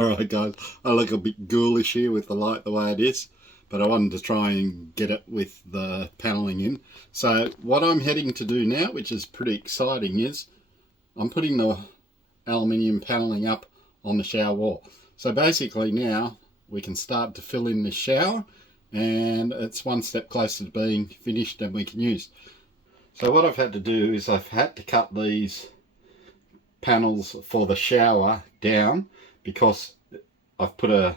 Alright guys, I look a bit ghoulish here with the light the way it is, but I wanted to try and get it with the panelling in. So what I'm heading to do now, which is pretty exciting, is I'm putting the aluminium panelling up on the shower wall. So basically now we can start to fill in the shower, and it's one step closer to being finished and we can use. So what I've had to do is I've had to cut these panels for the shower down because I've put a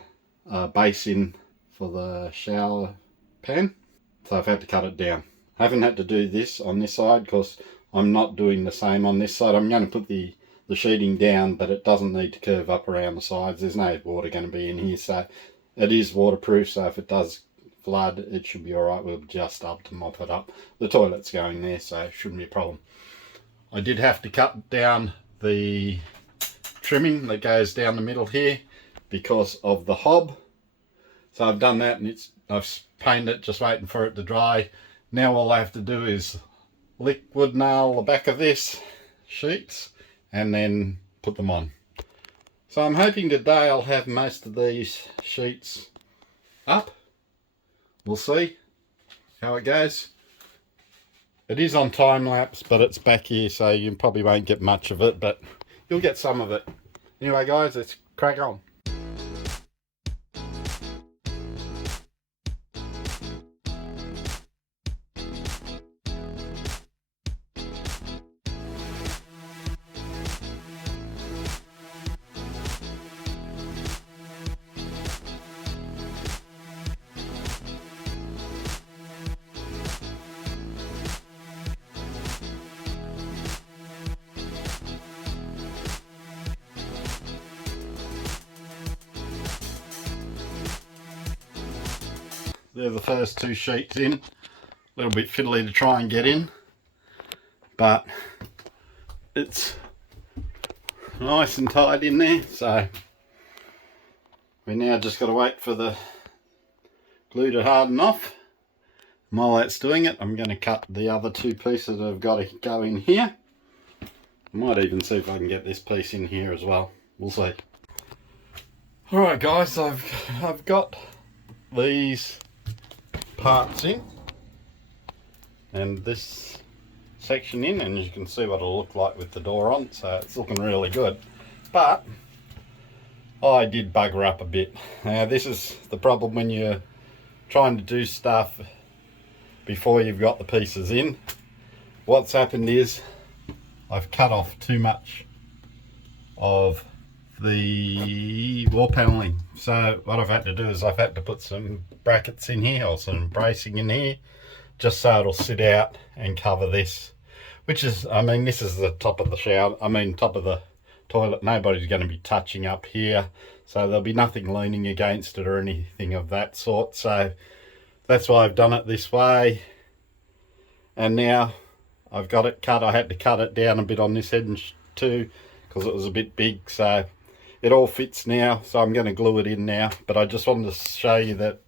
base in for the shower pan, so I've had to cut it down. I haven't had to do this on this side because I'm not doing the same on this side. I'm going to put the sheeting down, but it doesn't need to curve up around the sides. There's no water going to be in here, so it is waterproof, so if it does flood it should be alright. We'll just up to mop it up. The toilet's going there, so it shouldn't be a problem. I did have to cut down the trimming that goes down the middle here because of the hob, so I've done that, and I've painted it, just waiting for it to dry. Now all I have to do is liquid nail the back of this sheets and then put them on. So I'm hoping today I'll have most of these sheets up. We'll see how it goes. It is on time lapse, but it's back here, so you probably won't get much of it, but you'll get some of it. Anyway guys, let's crack on. They're the first two sheets in. A little bit fiddly to try and get in, but it's nice and tight in there, so we now just got to wait for the glue to harden off. And while that's doing it, I'm going to cut the other two pieces that have got to go in here. I might even see if I can get this piece in here as well. We'll see. Alright guys, I've got these parts in and this section in, and you can see what it'll look like with the door on, so it's looking really good. But I did bugger up a bit. Now this is the problem when you're trying to do stuff before you've got the pieces in. What's happened is I've cut off too much of the wall paneling, so what I've had to do is I've had to put some brackets in here, or some bracing in here, just so it'll sit out and cover this, which is, I mean, this is the top of the shower, top of the toilet. Nobody's going to be touching up here, so there'll be nothing leaning against it or anything of that sort. So that's why I've done it this way, and now I've got it cut. I had to cut it down a bit on this edge too because it was a bit big, so it all fits now. So I'm going to glue it in now, but I just wanted to show you that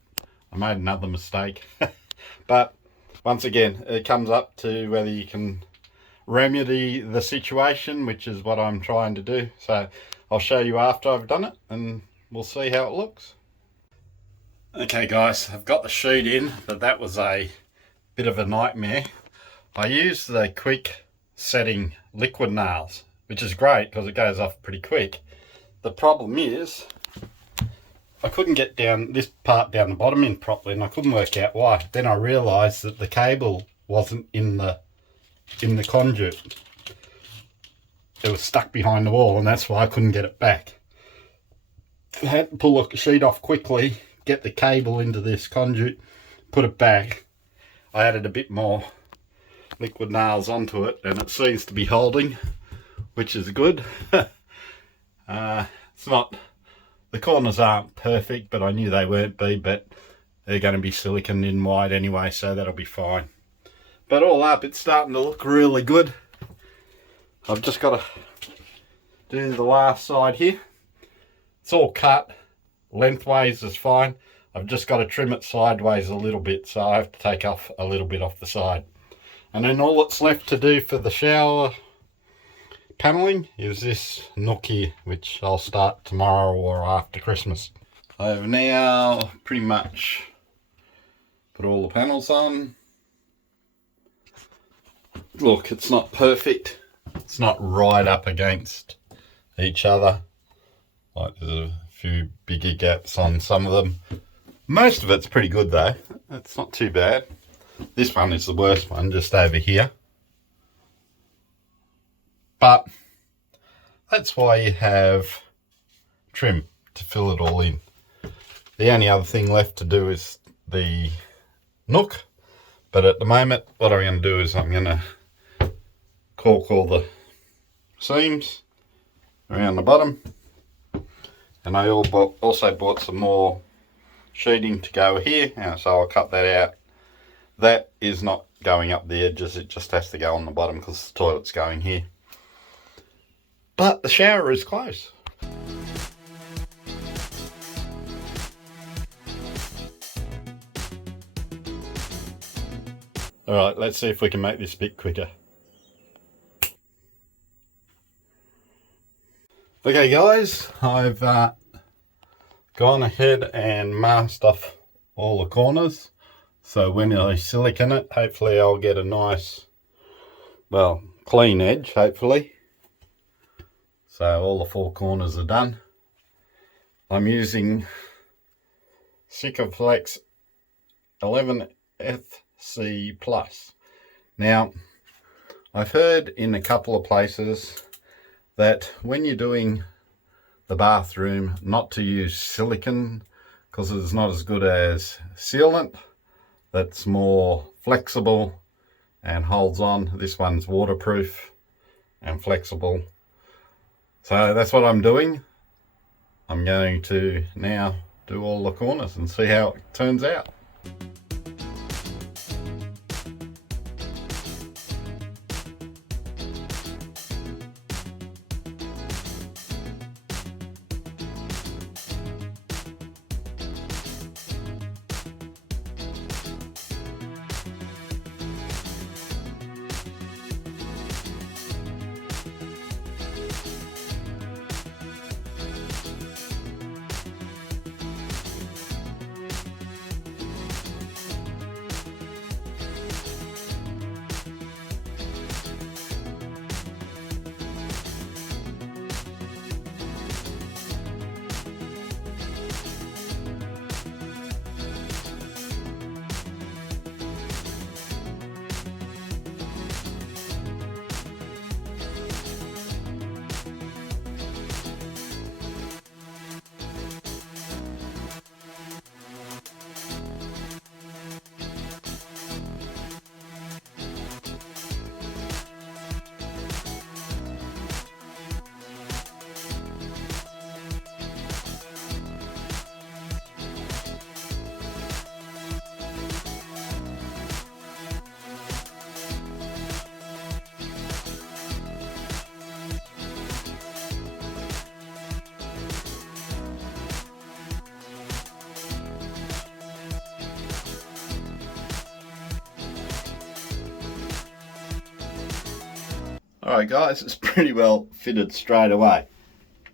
I made another mistake. But once again, it comes up to whether you can remedy the situation, which is what I'm trying to do. So I'll show you after I've done it and we'll see how it looks. Okay guys, I've got the sheet in, but that was a bit of a nightmare. I used the quick setting liquid nails, which is great because it goes off pretty quick. The problem is I couldn't get down this part down the bottom in properly, and I couldn't work out why. Then I realised that the cable wasn't in the conduit. It was stuck behind the wall, and that's why I couldn't get it back. I had to pull the sheet off quickly, get the cable into this conduit, put it back. I added a bit more liquid nails onto it, and it seems to be holding, which is good. It's not, the corners aren't perfect, but I knew they weren't be, but they're going to be silicone in wide anyway, so that'll be fine. But all up, it's starting to look really good. I've just got to do the last side here. It's all cut, lengthways is fine. I've just got to trim it sideways a little bit, so I have to take off a little bit off the side. And then all that's left to do for the shower panelling is this nook here, which I'll start tomorrow or after Christmas. I've now pretty much put all the panels on. Look, it's not perfect. It's not right up against each other. Like, there's a few bigger gaps on some of them. Most of it's pretty good though. It's not too bad. This one is the worst one, just over here. But that's why you have trim to fill it all in. The only other thing left to do is the nook. But at the moment, what I'm going to do is I'm going to caulk all the seams around the bottom. And I also bought some more sheeting to go here, so I'll cut that out. That is not going up the edges, it just has to go on the bottom because the toilet's going here. But the shower is close. Alright, let's see if we can make this a bit quicker. Okay guys, I've gone ahead and masked off all the corners. So when I silicone it, hopefully I'll get a nice, well, clean edge, hopefully. So all the four corners are done. I'm using Sikaflex 11FC Plus. Now, I've heard in a couple of places that when you're doing the bathroom, not to use silicone because it's not as good as sealant. That's more flexible and holds on. This one's waterproof and flexible. So that's what I'm doing. I'm going to now do all the corners and see how it turns out. Alright guys, it's pretty well fitted straight away.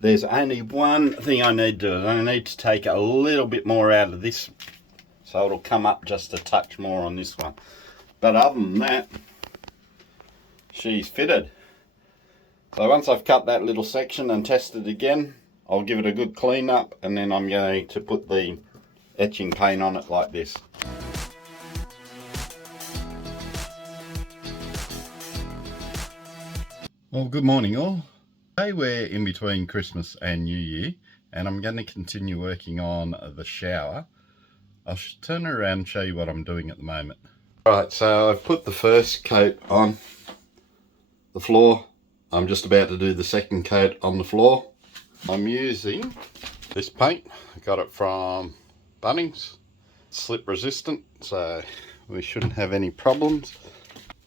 There's only one thing I need to do. I need to take a little bit more out of this, so it'll come up just a touch more on this one. But other than that, she's fitted. So once I've cut that little section and tested again, I'll give it a good clean up, and then I'm going to put the etching paint on it like this. Well, good morning all. Today we're in between Christmas and New Year, and I'm going to continue working on the shower. I'll turn around and show you what I'm doing at the moment. Alright, so I've put the first coat on the floor. I'm just about to do the second coat on the floor. I'm using this paint. I got it from Bunnings. Slip resistant, so we shouldn't have any problems.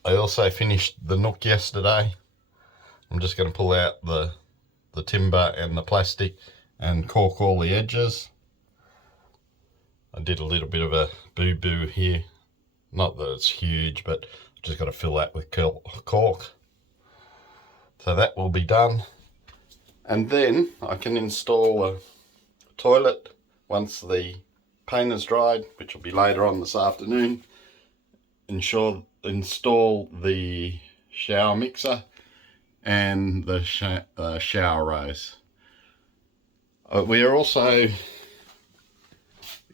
I also finished the nook yesterday. I'm just going to pull out the timber and the plastic and caulk all the edges. I did a little bit of a boo-boo here. Not that it's huge, but I've just got to fill that with caulk. So that will be done. And then I can install a toilet once the paint is dried, which will be later on this afternoon. Install the shower mixer and the shower rose. We are also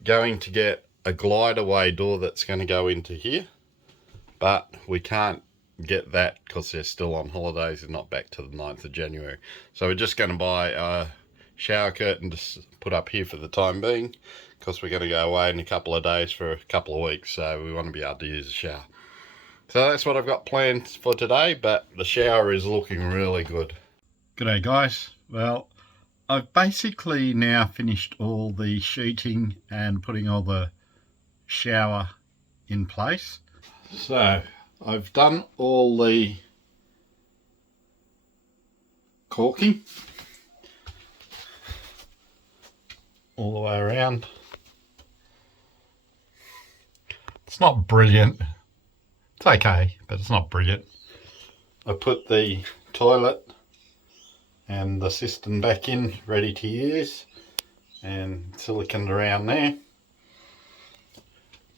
going to get a glide away door that's going to go into here, but we can't get that because they're still on holidays and not back to the 9th of January. So we're just going to buy a shower curtain to put up here for the time being, because we're going to go away in a couple of days for a couple of weeks, so we want to be able to use the shower. So that's what I've got planned for today, but the shower is looking really good. G'day guys. Well, I've basically now finished all the sheeting and putting all the shower in place. So I've done all the caulking all the way around. It's not brilliant. It's okay, but it's not brilliant. I put the toilet and the cistern back in, ready to use, and siliconed around there.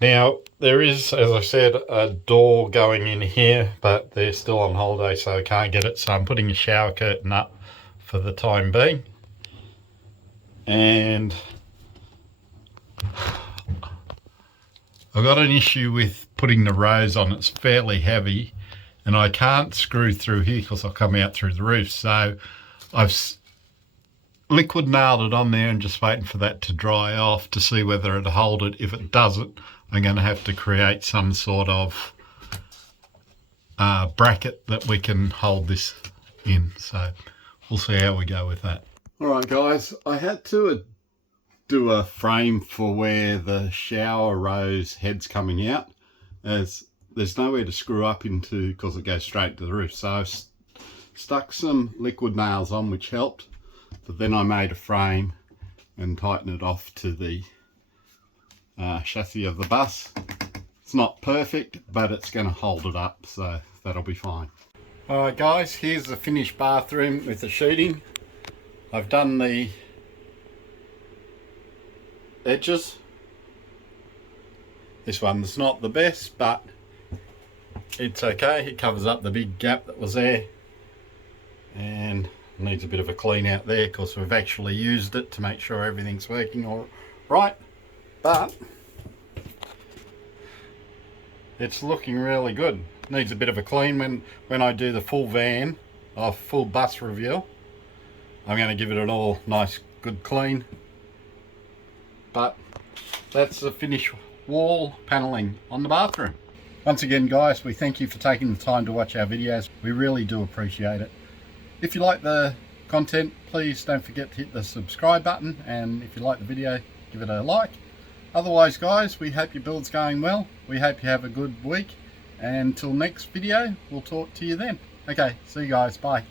Now, there is, as I said, a door going in here, but they're still on holiday, so I can't get it. So I'm putting a shower curtain up for the time being. And I've got an issue with putting the rose on. It's fairly heavy, and I can't screw through here because I'll come out through the roof. So I've liquid nailed it on there and just waiting for that to dry off to see whether it'll hold it. If it doesn't, I'm going to have to create some sort of bracket that we can hold this in. So we'll see how we go with that. Alright guys, I had to do a frame for where the shower rose head's coming out, as there's nowhere to screw up into because it goes straight to the roof. So I stuck some liquid nails on, which helped, but then I made a frame and tightened it off to the chassis of the bus. It's not perfect, but it's going to hold it up, so that'll be fine. Alright guys, here's the finished bathroom with the sheeting. I've done the edges. This one's not the best, but it's okay. It covers up the big gap that was there, and needs a bit of a clean out there because we've actually used it to make sure everything's working all right. But it's looking really good. Needs a bit of a clean. When I do the full van or full bus review, I'm going to give it an all nice good clean. But that's the finished wall paneling on the bathroom. Once again guys, we thank you for taking the time to watch our videos. We really do appreciate it. If you like the content, please don't forget to hit the subscribe button, and if you like the video, give it a like. Otherwise guys, we hope your build's going well. We hope you have a good week, and until next video, we'll talk to you then. Okay, see you guys, bye.